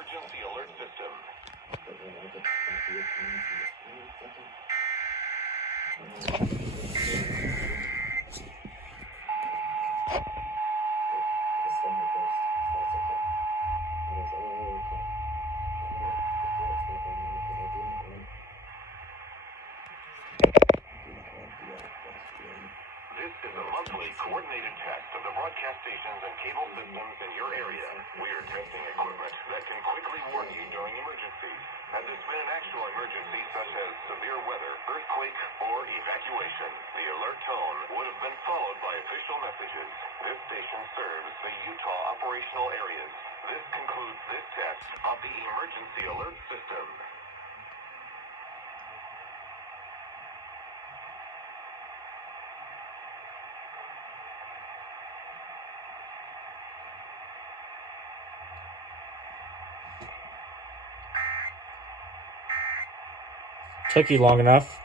emergency alert system. This is a monthly coordinated test of the broadcast stations and cable systems in your area. We are testing equipment that can quickly warn you during emergencies. Had this been an actual emergency such as severe weather, earthquake, or evacuation, the alert tone would have been followed by official messages. This station serves the Utah operational areas. This concludes this test of the emergency alert system. Took you long enough.